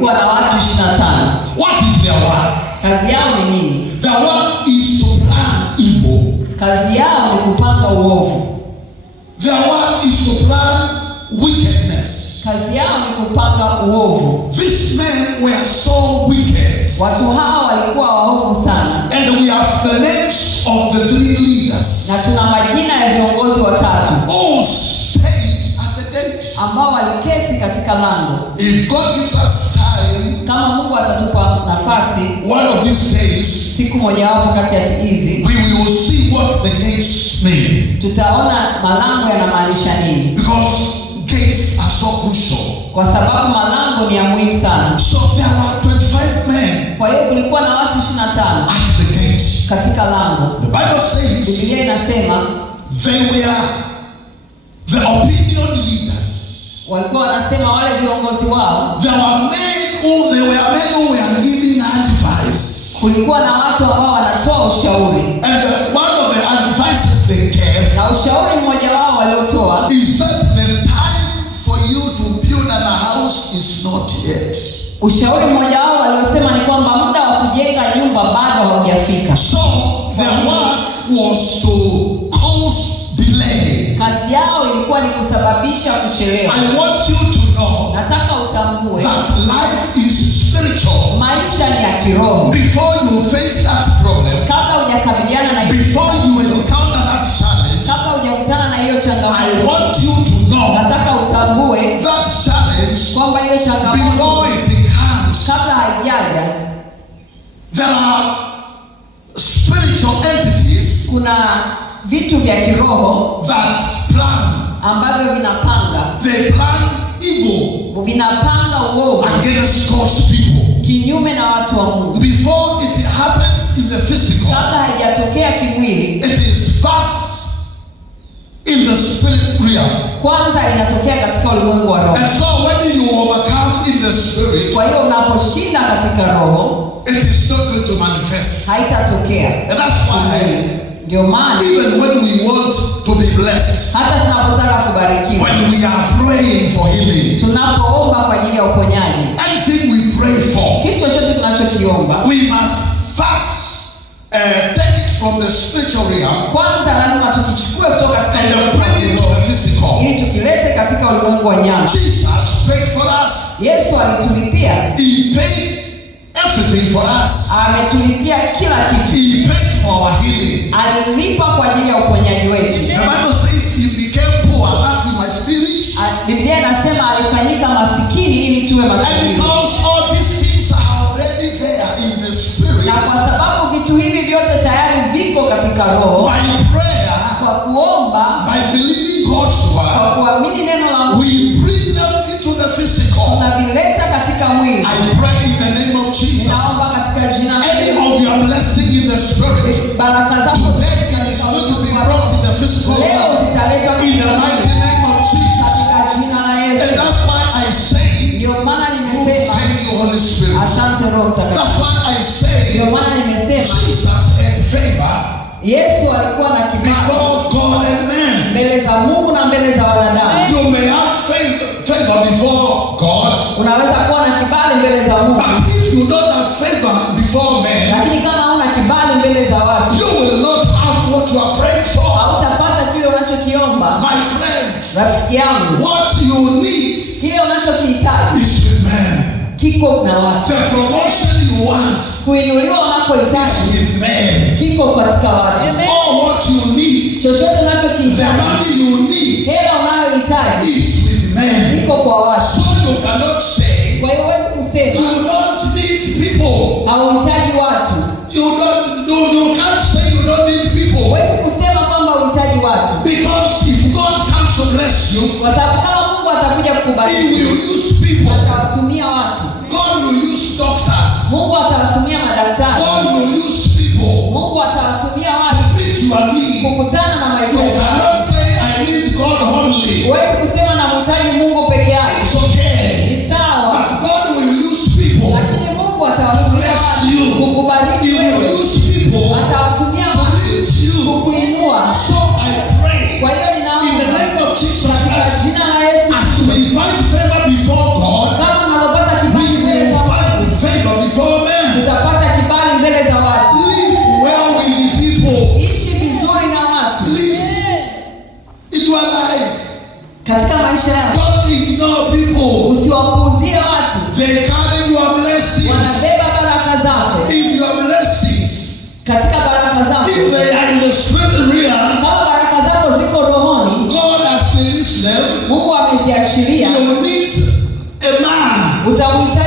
Kwa na watu 25. What is their work? Kazi yao ni nini? Their work is to plan evil. Kazi yao ni kupanga uovu. Their work is to plan wickedness. Kazi yao ni kupanga uovu. These men were so wicked. Watu hao walikuwa waovu sana. And we have the names of the three leaders. Na tuna majina ya viongozi watatu. All stayed at the gate. Ambao waliketi katika lango. If God gives us time, kama Mungu atatupa nafasi, one of these days, siku mojawapo kati ya hizi, we will see what the gates mean. Tutaona malango yanamaanisha nini. Because gates are so crucial. Kwa sababu malango ni ya muhimu sana. So there were 25 men. Kwa hiyo kulikuwa na watu 25 at the gate. Katika lango. The Bible says, Biblia inasema they were the opinion leaders. Walikuwa wanasema wale viongozi wao. There were men who were giving advice. Kulikuwa na watu ambao wanatoa ushauri. And one of the advices they gave, na ushauri mmoja wao waliotoa, is that the time for you to build a house is not yet. Ushauri mmoja wao waliosema ni kwamba muda wa kujenga nyumba bado haujafika. So their work was to cause delay. Kazi yao ilikuwa ni kusababisha kuchelewa. I want you to know, nataka utambue, that life is spiritual. Maisha ni ya kiroho. Before you face that problem, kabla hujakabiliana na before you encounter that challenge, kabla hujakutana na hiyo changamoto, I want you to know, nataka utambue that challenge, kwamba hiyo changamoto, before it comes, kabla haijaja, there are spiritual entities, kuna vitu vya kiroho that plan, ambavyo vinapanga. they plan evil, vinapanga uovu against God's people, kinyume na watu wa Mungu. Before it happens in the physical, kabla haijatokea kimwili, it is first in the spirit realm. Kwanza inatokea katika ulimwengu wa roho. And so when you overcome in the spirit, kwa hiyo unaposhinda katika roho, it is not going to manifest. Haitatokea. And that's why, ndio maana, even when we want to be blessed, hata tunapotaka kubarikiwa, when we are praying for healing, tunapoomba kwa ajili ya uponyaji, anything we pray for, kitu chochote tunachokiomba, we must first take it from the spiritual realm, kwanza lazima tukichukue kutoka katika and bring it to the physical, ili tukilete katika ulimwengu wa nyama. Jesus paid for us. Yesu alitulipia. He paid everything for us. Ametulipia kila kitu. He paid for our healing. Alilipa kwa ajili ya uponyaji wetu. The Bible says he became poor that we might be rich. Biblia inasema alifanyika masikini ili tuwe matajiri. And because all these things are already there in the spirit, na kwa sababu vitu hivi vyote tayari viko katika roho, by prayer, kwa kuomba, by believing God's word, kwa kuamini neno la Mungu, we bring them into the physical. Tunavileta katika mwili. I pray in the name of Jesus. Ninaomba katika jina la Any Yesu. of your blessing in the spirit, baraka zako today it is going to be brought in the physical leo world, zitaletwa in the mighty name of Jesus. katika jina la Yesu. And that's why I say, ndio maana oh, nimesema, thank you Holy Spirit. asante Roho Mtakatifu. That's why I say, ndio maana nimesema, Jesus had favor Yesu alikuwa na kibali before God and man. mbele za Mungu na mbele za wanadamu. You may have favor before God, unaweza kuwa na kibali mbele za Mungu, but if you don't have favor before men, lakini kama huna kibali mbele za watu, you will not have what you are praying for. hautapata kile unachokiomba. My friend, rafiki yangu, what you need kile unachokihitaji is with men. kiko na watu. The promotion you want Kuinuliwa unapohitaji is with men. kiko katika watu. All what you need, Chochote the unachokihitaji, money you need, hela unayohitaji is with men. iko kwa watu. So you cannot say Kwa hiyo huwezi kusema you don't need people. hauhitaji watu. You can't say you don't need people. Huwezi kusema kwamba unahitaji watu, Because if God comes to bless you, kwa sababu kama Mungu atakuja He kukubariki, will use people. atawatumia watu. God will use doctors. Mungu atawatumia madaktari. God will use people Mungu atawatumia to watu meet your need. kukutana na You mahitaji yako. cannot say I need God only. Huwezi kusema namhitaji Mungu peke yake. It's okay. Ni sawa, But God will use people lakini Mungu atawatumia bless watu you. kukubariki He will wewe. use people Atawatumia to watu lift you. kukuinua. So I pray Kwa hiyo in the ninaomba name of Jesus katika Christ, jina la Yesu, as we find favor before God, kama mnapopata kibali we mbele will Don't ignore people. Usiwapuuzie watu. They carry your blessings. Wanabeba baraka zako. If your blessings, Katika baraka zako, if they are in the spirit realm, kama baraka zako ziko rohoni, God has released them. Mungu ameziachilia. You meet a man Utamhitaji